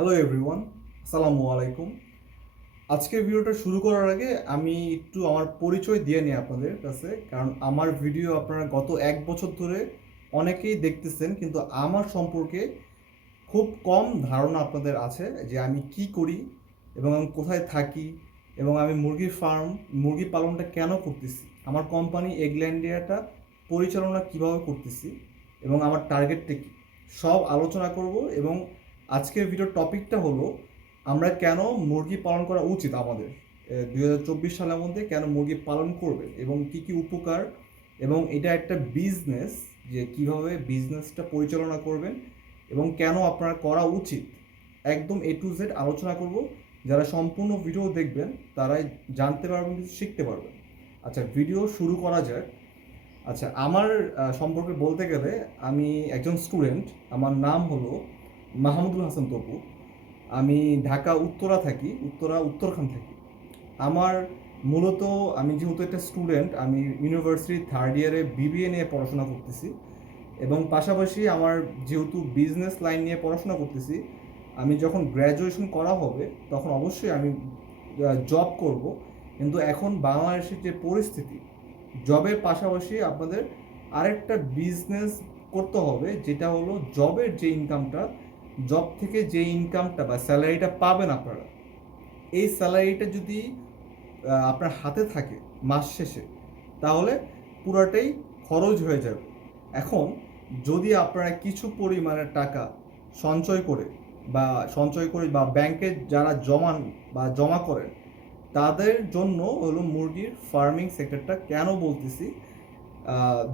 Hello everyone আসসালামু আলাইকুম আজকের ভিডিওটা শুরু করার আগে আমি একটু আমার পরিচয় দিয়ে নিই আপনাদের কাছে, কারণ আমার ভিডিও আপনারা গত এক বছর ধরে অনেকেই দেখতেছেন, কিন্তু আমার সম্পর্কে খুব কম ধারণা আপনাদের আছে যে আমি কি করি এবং আমি কোথায় থাকি এবং আমি মুরগির ফার্ম, মুরগি পালনটা কেন করতেছি, আমার কোম্পানি এগল্যান্ডিয়াটা পরিচালনা কীভাবে করতেছি এবং আমার টার্গেটটা কী, সব আলোচনা করব এবং আজকের ভিডিওর টপিকটা হলো, আমরা কেন মুরগি পালন করা উচিত আমাদের? দুই হাজার চব্বিশ সালের মধ্যে কেন মুরগি পালন করবে এবং কি কি উপকার? এবং এটা একটা বিজনেস যে কীভাবে বিজনেসটা পরিচালনা করবেন এবং কেন আপনার করা উচিত? একদম এ টু জেড আলোচনা করব। যারা সম্পূর্ণ ভিডিও দেখবেন, তারাই জানতে পারবেন, কিছু শিখতে পারবেন। আচ্ছা ভিডিও শুরু করা যাক। আচ্ছা আমার সম্পর্কে বলতে গেলে আমি একজন স্টুডেন্ট আমার নাম হলো মাহমুদুল হাসান তপু, আমি ঢাকা উত্তরা থাকি, উত্তরা উত্তরখান থাকি। আমার মূলত, আমি যেহেতু একটা স্টুডেন্ট, আমি ইউনিভার্সিটি থার্ড ইয়ারে বিবিএ নিয়ে পড়াশোনা করতেছি এবং পাশাপাশি আমার যেহেতু বিজনেস লাইন নিয়ে পড়াশোনা করতেছি, আমি যখন গ্র্যাজুয়েশন করা হবে, তখন অবশ্যই আমি জব করব। কিন্তু এখন বাংলাদেশের যে পরিস্থিতি জবের পাশাপাশি আপনাদের আরেকটা বিজনেস করতে হবে, যেটা হলো জবের যে ইনকামটা জব থেকে যে ইনকামটা বা স্যালারিটা পাবেন আপনারা, এই স্যালারিটা যদি আপনার হাতে থাকে মাস শেষে, তাহলে পুরাটাই খরচ হয়ে যাবে। এখন যদি আপনারা কিছু পরিমাণের টাকা সঞ্চয় করে বা সঞ্চয় করে বা ব্যাংকে যারা জমান বা জমা করেন, তাদের জন্য হলো মুরগির ফার্মিং সেক্টরটা কেন বলতেছি?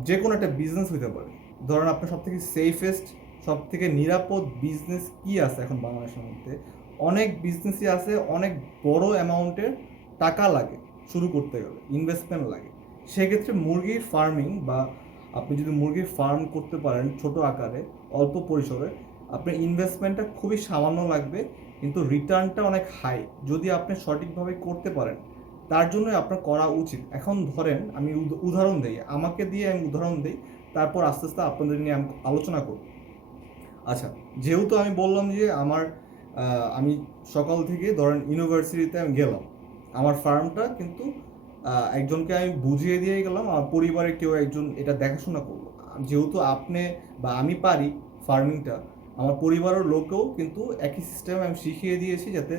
যে কোনো একটা বিজনেস হতে পারে। ধরেন আপনার সব থেকে সেফেস্ট সব থেকে নিরাপদ বিজনেস কি আছে এখন বাংলাদেশের মধ্যে? অনেক বিজনেসই আছে, অনেক বড় অ্যামাউন্টের টাকা লাগে, শুরু করতে গেলে ইনভেস্টমেন্ট লাগে। সেক্ষেত্রে মুরগির ফার্মিং বা আপনি যদি মুরগির ফার্ম করতে পারেন ছোট আকারে, অল্প পরিসরে, আপনার ইনভেস্টমেন্টটা খুবই সামান্য লাগবে, কিন্তু রিটার্নটা অনেক হাই যদি আপনি সঠিকভাবে করতে পারেন, তার জন্যই আপনার করা উচিত। এখন ধরেন, আমি উদ- উদাহরণ দিই, আমাকে দিয়ে আমি উদাহরণ দিই, তারপর আস্তে আস্তে আপনাদের নিয়ে আমি আলোচনা করব। আচ্ছা যেহেতু আমি বললাম যে আমার আমি সকাল থেকে ধরেন ইউনিভার্সিটিতে আমি গেলাম। আমার ফার্মটা কিন্তু একজনকে আমি বুঝিয়ে দিয়ে গেলাম, আমার পরিবারের কেউ একজন এটা দেখাশোনা করল। যেহেতু আপনি বা আমি পারি ফার্মিংটা আমার পরিবারের লোকেও কিন্তু একই সিস্টেম আমি শিখিয়ে দিয়েছি যাতে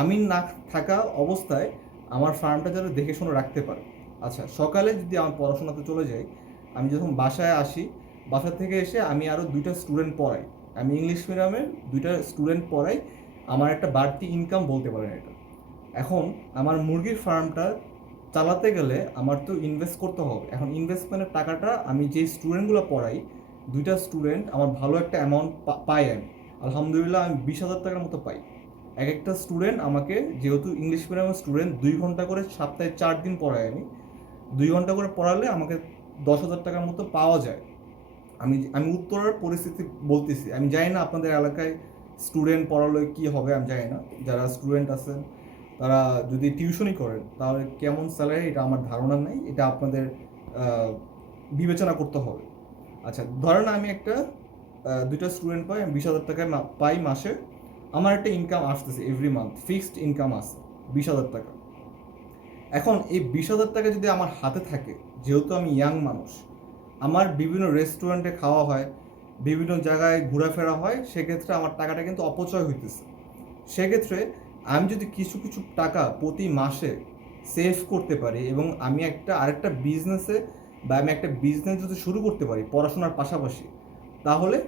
আমি না থাকা অবস্থায় আমার ফার্মটা যেন দেখে শুনে রাখতে পারে। আচ্ছা সকালে যদি আমার পড়াশোনাতে চলে যাই, আমি যখন বাসায় আসি, বাসা থেকে এসে আমি আরও দুইটা স্টুডেন্ট পড়াই। আমি ইংলিশ মিডিয়ামে দুইটা স্টুডেন্ট পড়াই, আমার একটা বাড়তি ইনকাম বলতে পারেন এটা। এখন আমার মুরগির ফার্মটা চালাতে গেলে আমার তো ইনভেস্ট করতে হবে। এখন ইনভেস্টমেন্টের টাকাটা আমি যে স্টুডেন্টগুলো পড়াই, দুইটা স্টুডেন্ট আমার ভালো একটা অ্যামাউন্ট পাই আমি। আলহামদুলিল্লাহ আমি বিশ হাজার টাকার মতো পাই। এক একটা স্টুডেন্ট আমাকে যেহেতু ইংলিশ মিডিয়ামের স্টুডেন্ট দুই ঘণ্টা করে সপ্তাহে চার দিন পড়াই আমি। দুই ঘণ্টা করে পড়ালে আমাকে দশ হাজার টাকার মতো পাওয়া যায়। আমি আমি উত্তরের পরিস্থিতি বলতেছি। আমি জানি না আপনাদের এলাকায় স্টুডেন্ট পড়ালে কি হবে, আমি জানি না। যারা স্টুডেন্ট আছেন, তারা যদি টিউশনই করেন, তাহলে কেমন স্যালারি এটা আমার ধারণা নেই। এটা আপনাদের বিবেচনা করতে হবে। আচ্ছা ধরেন আমি একটা দুইটা স্টুডেন্ট পাই, আমি বিশ হাজার টাকায় পাই মাসে। আমার একটা ইনকাম আসতেছে এভরি মান্থ ফিক্সড ইনকাম আছে, বিশ হাজার টাকা। এখন এই বিশ হাজার টাকা যদি আমার হাতে থাকে, যেহেতু আমি ইয়াং মানুষ আমার বিভিন্ন রেস্টুরেন্টে খাওয়া হয়, বিভিন্ন জায়গায় ঘোরাফেরা হয়, সেক্ষেত্রে আমার টাকাটা কিন্তু অপচয় হইতেছে। সেক্ষেত্রে আমি যদি কিছু কিছু টাকা প্রতি মাসে সেভ করতে পারি এবং আমি একটা, আরেকটা বিজনেসে বা আমি একটা বিজনেস যদি শুরু করতে পারি পড়াশোনার পাশাপাশি, তাহলে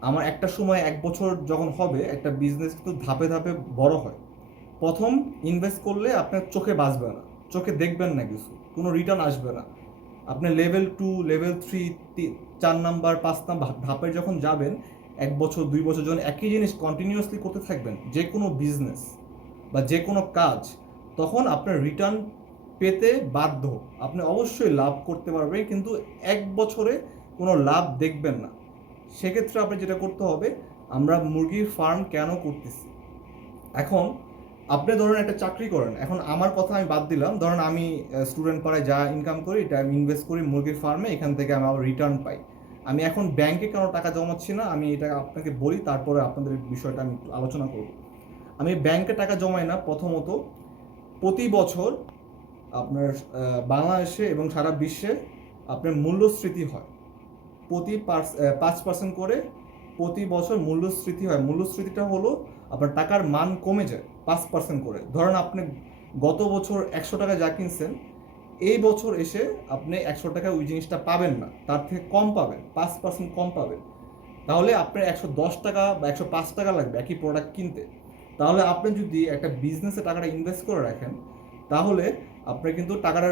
আমার একটা সময় এক বছর যখন হবে, একটা বিজনেস কিন্তু ধাপে ধাপে বড় হয়। প্রথম ইনভেস্ট করলে আপনার চোখে বাঁচবে না, চোখে দেখবেন না কিছু, কোনো রিটার্ন আসবে না। আপনি লেভেল টু লেভেল থ্রি চার নাম্বার পাঁচ নাম্বার ধাপে যখন যাবেন, এক বছর, দুই বছর যখন একই জিনিস কন্টিনিউয়াসলি করতে থাকবেন, যে কোনো বিজনেস বা যে কোনো কাজ, তখন আপনার রিটার্ন পেতে বাধ্য। আপনি অবশ্যই লাভ করতে পারবেন, কিন্তু এক বছরে কোনো লাভ দেখবেন না। সেক্ষেত্রে আপনি যেটা করতে হবে, আমরা মুরগির ফার্ম কেন করতেছি? এখন আপনি ধরেন একটা চাকরি করেন, এখন আমার কথা আমি বাদ দিলাম, ধরেন আমি স্টুডেন্ট পাড়ায় যা ইনকাম করি, এটা আমি ইনভেস্ট করি মুরগির ফার্মে এখান থেকে আমি আবার রিটার্ন পাই। আমি এখন ব্যাংকে কেন টাকা জমাচ্ছি না, আমি এটা আপনাকে বলি, তারপরে আপনাদের বিষয়টা আমি আলোচনা করব। আমি ব্যাংকে টাকা জমাই না, প্রথমত প্রতি বছর আপনার বাংলাদেশে এবং সারা বিশ্বে আপনার মূল্যস্ফীতি হয়। প্রতি পাঁচ পার্সেন্ট করে প্রতি বছর মূল্যস্ফীতি হয়। মূল্যস্ফীতিটা হলো আপনার টাকার মান কমে যায়। পাঁচ পার্সেন্ট করে। ধরেন আপনি গত বছর একশো টাকা যা কিনছেন, এই বছর এসে আপনি একশো টাকা ওই জিনিসটা পাবেন না। তার থেকে কম পাবেন, পাঁচ পার্সেন্ট কম পাবেন। তাহলে আপনার একশো দশ টাকা বা একশো পাঁচ টাকা লাগবে একই প্রোডাক্ট কিনতে। তাহলে আপনি যদি একটা বিজনেসে টাকাটা ইনভেস্ট করে রাখেন, তাহলে আপনার কিন্তু টাকাটা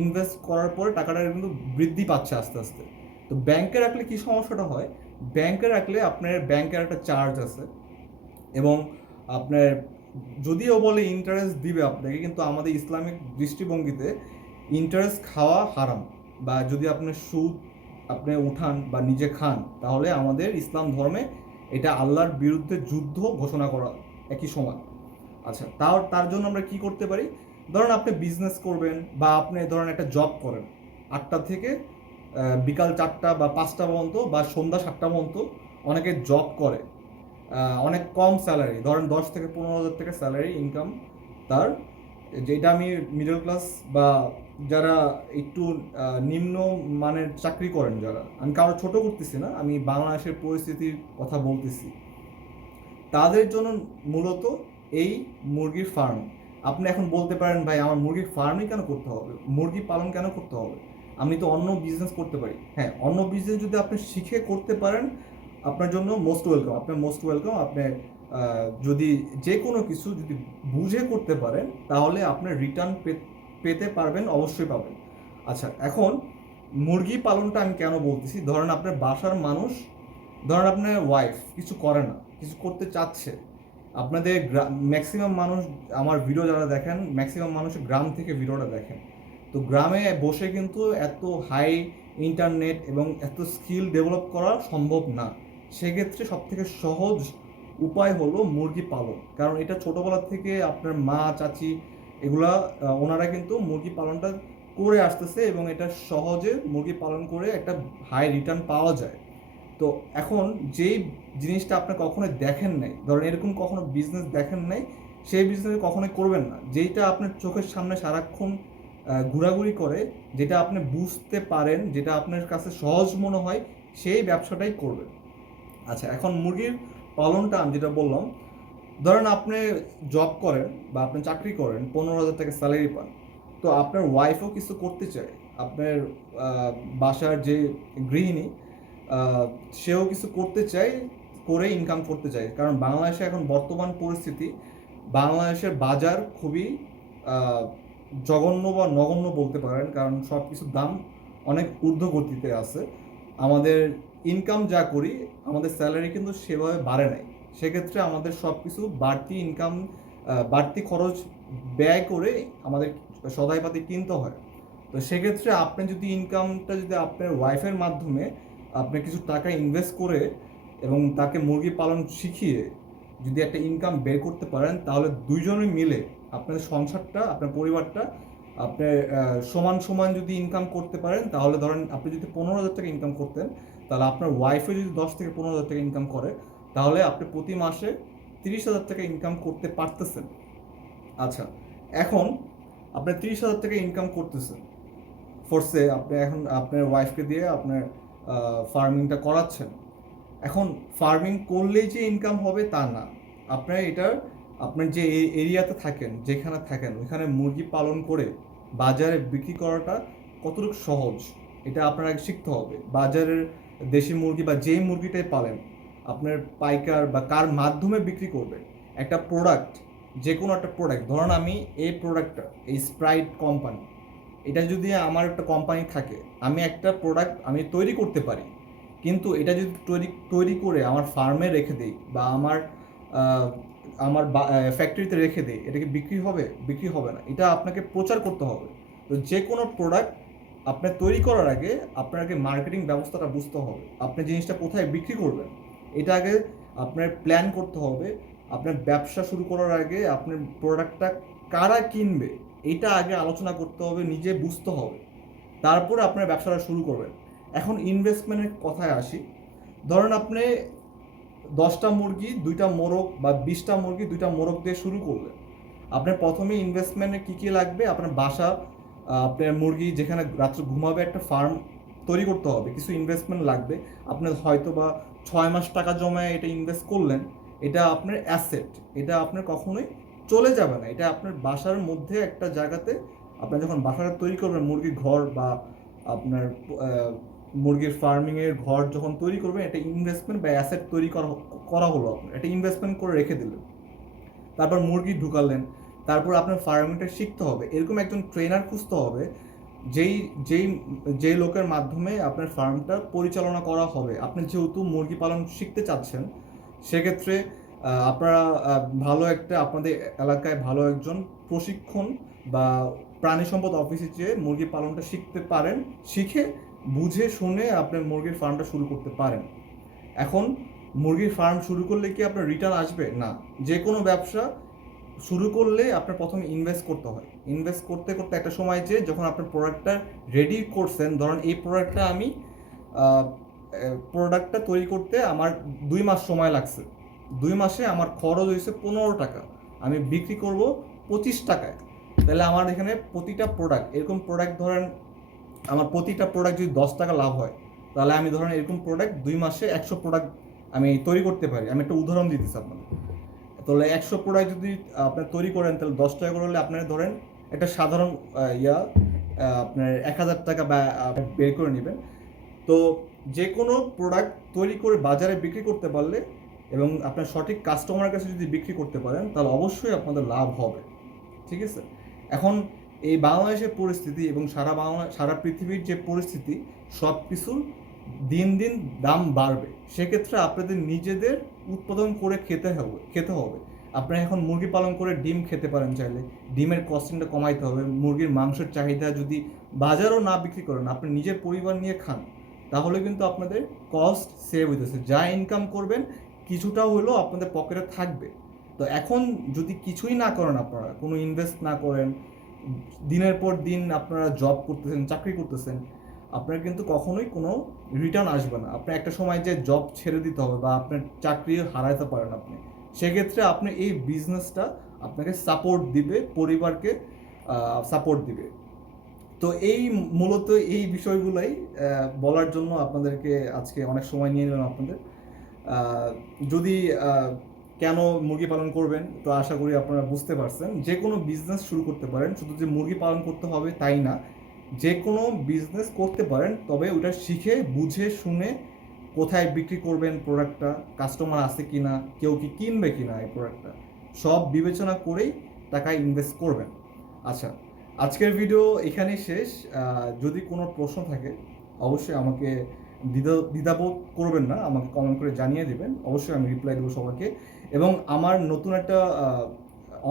ইনভেস্ট করার পরে টাকাটা কিন্তু বৃদ্ধি পাচ্ছে আস্তে আস্তে। তো ব্যাংকে রাখলে কি সমস্যাটা হয়? ব্যাংকে রাখলে আপনার ব্যাংকের একটা চার্জ আছে এবং আপনার যদিও বলে ইন্টারেস্ট দিবে আপনাকে, কিন্তু আমাদের ইসলামিক দৃষ্টিভঙ্গিতে ইন্টারেস্ট খাওয়া হারাম। বা যদি আপনি সুদ আপনি উঠান বা নিজে খান, তাহলে আমাদের ইসলাম ধর্মে এটা আল্লাহর বিরুদ্ধে যুদ্ধ ঘোষণা করা একই সময়। আচ্ছা তার তার জন্য আমরা কি করতে পারি? ধরেন আপনি বিজনেস করবেন বা আপনি ধরেন একটা জব করেন। আটটা থেকে বিকাল চারটা বা পাঁচটা পর্যন্ত বা সন্ধ্যা সাতটা পর্যন্ত অনেকে জব করে। অনেক কম স্যালারি ধরেন দশ থেকে পনেরো হাজার টাকা স্যালারি ইনকাম তার, যেটা আমি মিডল ক্লাস বা যারা একটু নিম্ন মানের চাকরি করেন যারা, আমি কারও ছোট করতেছি না, আমি বাংলাদেশের পরিস্থিতির কথা বলতেছি। তাদের জন্য মূলত এই মুরগির ফার্ম আপনি এখন বলতে পারেন, ভাই, আমার মুরগির ফার্মই কেন করতে হবে? মুরগি পালন কেন করতে হবে? আমি তো অন্য বিজনেস করতে পারি। হ্যাঁ অন্য বিজনেস যদি আপনি শিখে করতে পারেন আপনার জন্য মোস্ট ওয়েলকাম আপনার মোস্ট ওয়েলকাম আপনি যদি যে কোনো কিছু যদি বুঝে করতে পারেন, তাহলে আপনার রিটার্ন পেতে পারবেন, অবশ্যই পাবেন। আচ্ছা এখন মুরগি পালনটা আমি কেন বলতেছি? ধরেন আপনার বাসার মানুষ, ধরেন আপনার ওয়াইফ কিছু করে না, কিছু করতে চাচ্ছে। আপনাদের ম্যাক্সিমাম মানুষ, আমার ভিডিও যারা দেখেন ম্যাক্সিমাম মানুষ গ্রাম থেকে ভিডিওটা দেখেন। তো গ্রামে বসে কিন্তু এত হাই ইন্টারনেট এবং এত স্কিল ডেভেলপ করা সম্ভব না। সেক্ষেত্রে সব থেকে সহজ উপায় হলো মুরগি পালন। কারণ এটা ছোটোবেলা থেকে আপনার মা, চাচি এগুলা ওনারা কিন্তু মুরগি পালনটা করে আসতেছে এবং এটা সহজে মুরগি পালন করে একটা হাই রিটার্ন পাওয়া যায়। তো এখন যেই জিনিসটা আপনি কখনো দেখেন নাই, ধরেন এরকম কখনো বিজনেস দেখেন নাই, সেই বিজনেস কখনোই করবেন না। যেইটা আপনার চোখের সামনে সারাক্ষণ ঘোরাঘুরি করে, যেটা আপনি বুঝতে পারেন, যেটা আপনার কাছে সহজ মনে হয়, সেই ব্যবসাটাই করবেন। আচ্ছা এখন মুরগির পালনটা আমি যেটা বললাম, ধরেন আপনি জব করেন বা আপনি চাকরি করেন, পনেরো হাজার টাকা স্যালারি পান, তো আপনার ওয়াইফও কিছু করতে চায়, আপনার বাসার যে গৃহিণী সেও কিছু করতে চায়, করে ইনকাম করতে চায়, কারণ বাংলাদেশে এখন বর্তমান পরিস্থিতি, বাংলাদেশের বাজার খুবই জঘন্য বা নগণ্য বলতে পারেন, কারণ সব কিছুর দাম অনেক ঊর্ধ্বগতিতে আছে, আমাদের ইনকাম যা করি, আমাদের স্যালারি কিন্তু সেভাবে বাড়ে নাই। সেক্ষেত্রে আমাদের সব কিছু বাড়তি ইনকাম বাড়তি খরচ ব্যয় করে আমাদের সদাইপাতি কিনতে হয়। তো সেক্ষেত্রে আপনি যদি ইনকামটা যদি আপনার ওয়াইফের মাধ্যমে আপনি কিছু টাকা ইনভেস্ট করে এবং তাকে মুরগি পালন শিখিয়ে যদি একটা ইনকাম বের করতে পারেন, তাহলে দুইজনে মিলে আপনার সংসারটা, আপনার পরিবারটা আপনার সমান সমান যদি ইনকাম করতে পারেন, তাহলে ধরেন আপনি যদি পনেরো হাজার টাকা ইনকাম করতেন তাহলে আপনার ওয়াইফে যদি দশ থেকে পনেরো হাজার টাকা ইনকাম করে, তাহলে আপনি প্রতি মাসে তিরিশ হাজার টাকা ইনকাম করতে পারতেছেন। আচ্ছা এখন আপনি তিরিশ হাজার টাকা ইনকাম করতেছেন। ফোর্সে আপনি এখন আপনার ওয়াইফকে দিয়ে আপনার ফার্মিংটা করাচ্ছেন। এখন ফার্মিং করলেই যে ইনকাম হবে তা না। আপনার এটার, আপনার যে এরিয়াতে থাকেন, যেখানে থাকেন, ওইখানে মুরগি পালন করে বাজারে বিক্রি করাটা কতটুকু সহজ, এটা আপনার আগে শিখতে হবে। বাজারের দেশি মুরগি বা যেই মুরগিটাই পালেন, আপনার পাইকার বা কার মাধ্যমে বিক্রি করবে একটা প্রোডাক্ট যে কোনো একটা প্রোডাক্ট ধরুন আমি এই প্রোডাক্টটা এই স্প্রাইট কোম্পানি এটা যদি আমার একটা কোম্পানি থাকে, আমি একটা প্রোডাক্ট আমি তৈরি করতে পারি, কিন্তু এটা যদি তৈরি তৈরি করে আমার ফার্মে রেখে দিই বা আমার আমার ফ্যাক্টরিতে রেখে দিই, এটা কি বিক্রি হবে? বিক্রি হবে না। এটা আপনাকে প্রচার করতে হবে। তো যে কোনো প্রোডাক্ট আপনার তৈরি করার আগে আপনাকে মার্কেটিং ব্যবস্থাটা বুঝতে হবে। আপনি জিনিসটা কোথায় বিক্রি করবেন, এটা আগে আপনার প্ল্যান করতে হবে। আপনার ব্যবসা শুরু করার আগে আপনার প্রোডাক্টটা কারা কিনবে, এটা আগে আলোচনা করতে হবে, নিজে বুঝতে হবে। তারপরে আপনার ব্যবসাটা শুরু করবেন। এখন ইনভেস্টমেন্টের কথায় আসি। ধরেন আপনি দশটা মুরগি, দুইটা মোরগ বা বিশটা মুরগি, দুইটা মোরগ দিয়ে শুরু করলেন। আপনার প্রথমে ইনভেস্টমেন্টে কী কী লাগবে? আপনার বাসা আপনার মুরগি যেখানে রাত্রে ঘুমাবে একটা ফার্ম তৈরি করতে হবে, কিছু ইনভেস্টমেন্ট লাগবে। আপনার হয়তো বা ছয় মাস টাকা জমায় এটা ইনভেস্ট করলেন, এটা আপনার অ্যাসেট এটা আপনার কখনোই চলে যাবে না। এটা আপনার বাসার মধ্যে একটা জায়গাতে আপনার যখন বাসাটা তৈরি করবেন মুরগির ঘর বা আপনার মুরগির ফার্মিংয়ের ঘর যখন তৈরি করবেন, এটা ইনভেস্টমেন্ট বা অ্যাসেট তৈরি করা করা হলো আপনার। এটা ইনভেস্টমেন্ট করে রেখে দিলেন। তারপর মুরগি ঢুকালেন তারপর আপনার ফার্মিংটা শিখতে হবে। এরকম একজন ট্রেনার খুঁজতে হবে, যেই যেই যেই লোকের মাধ্যমে আপনার ফার্মটা পরিচালনা করা হবে। আপনি যেহেতু মুরগি পালন শিখতে চাচ্ছেন, সেক্ষেত্রে আপনারা ভালো একটা আপনাদের এলাকায় ভালো একজন প্রশিক্ষণ বা প্রাণী সম্পদ অফিসে যেয়ে মুরগি পালনটা শিখতে পারেন, শিখে, বুঝে, শুনে আপনি মুরগির ফার্মটা শুরু করতে পারেন। এখন মুরগির ফার্ম শুরু করলে কি আপনার রিটার্ন আসবে? না। যে কোনো ব্যবসা শুরু করলে আপনার প্রথমে ইনভেস্ট করতে হয়। ইনভেস্ট করতে করতে একটা সময় যে যখন আপনার প্রোডাক্টটা রেডি করছেন, ধরুন এই প্রোডাক্টটা আমি প্রোডাক্টটা তৈরি করতে আমার দুই মাস সময় লাগছে। দুই মাসে আমার খরচ হয়েছে পনেরো টাকা। আমি বিক্রি করব পঁচিশ টাকায়। তাহলে আমার এখানে প্রতিটা প্রোডাক্ট এরকম প্রোডাক্ট ধরেন আমার প্রতিটা প্রোডাক্ট যদি দশ টাকা লাভ হয়, তাহলে আমি ধরেন এরকম প্রোডাক্ট দুই মাসে একশো প্রোডাক্ট আমি তৈরি করতে পারি। আমি একটা উদাহরণ দিতেছি আপনাকে তাহলে একশো প্রোডাক্ট যদি আপনার তৈরি করেন, তাহলে দশ টাকা করে হলে আপনার ধরেন একটা সাধারণ ইয়া আপনার এক হাজার টাকা বা বের করে নেবেন। তো যে কোনো প্রোডাক্ট তৈরি করে বাজারে বিক্রি করতে পারলে এবং আপনার সঠিক কাস্টমারের কাছে যদি বিক্রি করতে পারেন, তাহলে অবশ্যই আপনাদের লাভ হবে। ঠিক আছে? এখন এই বাংলাদেশের পরিস্থিতি এবং সারা বাংলা, সারা পৃথিবীর যে পরিস্থিতি সব কিছুর দিন দিন দাম বাড়বে। সেক্ষেত্রে আপনাদের নিজেদের উৎপাদন করে খেতে হবে খেতে হবে। আপনারা এখন মুরগি পালন করে ডিম খেতে পারেন চাইলে। ডিমের কস্টিংটা কমাইতে হবে। মুরগির মাংসের চাহিদা যদি বাজারও না বিক্রি করেন, আপনি নিজের পরিবার নিয়ে খান, তাহলে কিন্তু আপনাদের কস্ট সেভ হইতেছে। যা ইনকাম করবেন, কিছুটা হলেও আপনাদের পকেটে থাকবে। তো এখন যদি কিছুই না করেন আপনারা, কোনো ইনভেস্ট না করেন, দিনের পর দিন আপনারা জব করতেছেন, চাকরি করতেছেন আপনার কিন্তু কখনোই কোনো রিটার্ন আসবে না। আপনার একটা সময় যে জব ছেড়ে দিতে হবে বা আপনার চাকরি হারাইতে পারেন আপনি। সেক্ষেত্রে আপনি এই বিজনেসটা আপনাকে সাপোর্ট দিবে, পরিবারকে সাপোর্ট দিবে। তো এই মূলত এই বিষয়গুলোই বলার জন্য আপনাদেরকে আজকে অনেক সময় নিয়ে নিলাম আপনাদের। যদি কেন মুরগি পালন করবেন, তো আশা করি আপনারা বুঝতে পারছেন। যে কোনো বিজনেস শুরু করতে পারেন, শুধু যে মুরগি পালন করতে হবে তাই না যে কোনো বিজনেস করতে পারেন, তবে ওটা শিখে, বুঝে, শুনে কোথায় বিক্রি করবেন প্রোডাক্টটা কাস্টমার আছে কি না কেউ কি কিনবে কি না এই প্রোডাক্টটা সব বিবেচনা করেই টাকা ইনভেস্ট করবেন। আচ্ছা আজকের ভিডিও এখানেই শেষ। যদি কোনো প্রশ্ন থাকে, অবশ্যই আমাকে দ্বিধা দ্বিধাবোধ করবেন না, আমাকে কমেন্ট করে জানিয়ে দেবেন। অবশ্যই আমি রিপ্লাই দেবো সবাইকে। এবং আমার নতুন একটা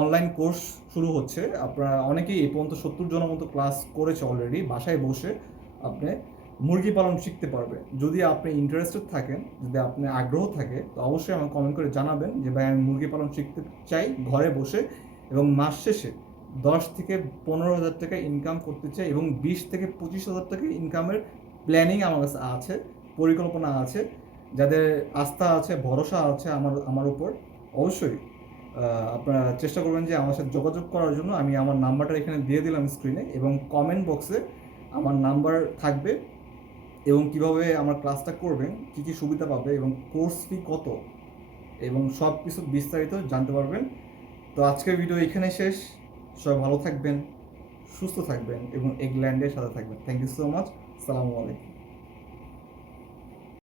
অনলাইন কোর্স শুরু হচ্ছে। আপনারা অনেকেই এই পর্যন্ত সত্তর জনের মতো ক্লাস করেছে অলরেডি বাসায় বসে আপনি মুরগি পালন শিখতে পারবে যদি আপনি ইন্টারেস্টেড থাকেন, যদি আপনি আগ্রহ থাকে, তো অবশ্যই আমাকে কমেন্ট করে জানাবেন যে, ভাই, আমি মুরগি পালন শিখতে চাই ঘরে বসে এবং মাস শেষে দশ থেকে পনেরো হাজার টাকা ইনকাম করতে চাই এবং বিশ থেকে পঁচিশ হাজার টাকা ইনকামের প্ল্যানিং আমার কাছে আছে, পরিকল্পনা আছে, যাদের আস্থা আছে, ভরসা আছে আমার আমার উপর, অবশ্যই। আপনারা চেষ্টা করবেন যে আমার সাথে যোগাযোগ করার জন্য। আমি আমার নাম্বারটা এখানে দিয়ে দিলাম স্ক্রিনে এবং কমেন্ট বক্সে আমার নাম্বার থাকবে এবং কীভাবে আমার ক্লাসটা করবেন, কী কী সুবিধা পাবে এবং কোর্স ফি কত এবং সব কিছু বিস্তারিত জানতে পারবেন। তো আজকের ভিডিও এখানে শেষ। সবাই ভালো থাকবেন, সুস্থ থাকবেন এবং এগল্যান্ডের সাথে থাকবেন। থ্যাংক ইউ সো মাচ সালামু আলাইকুম।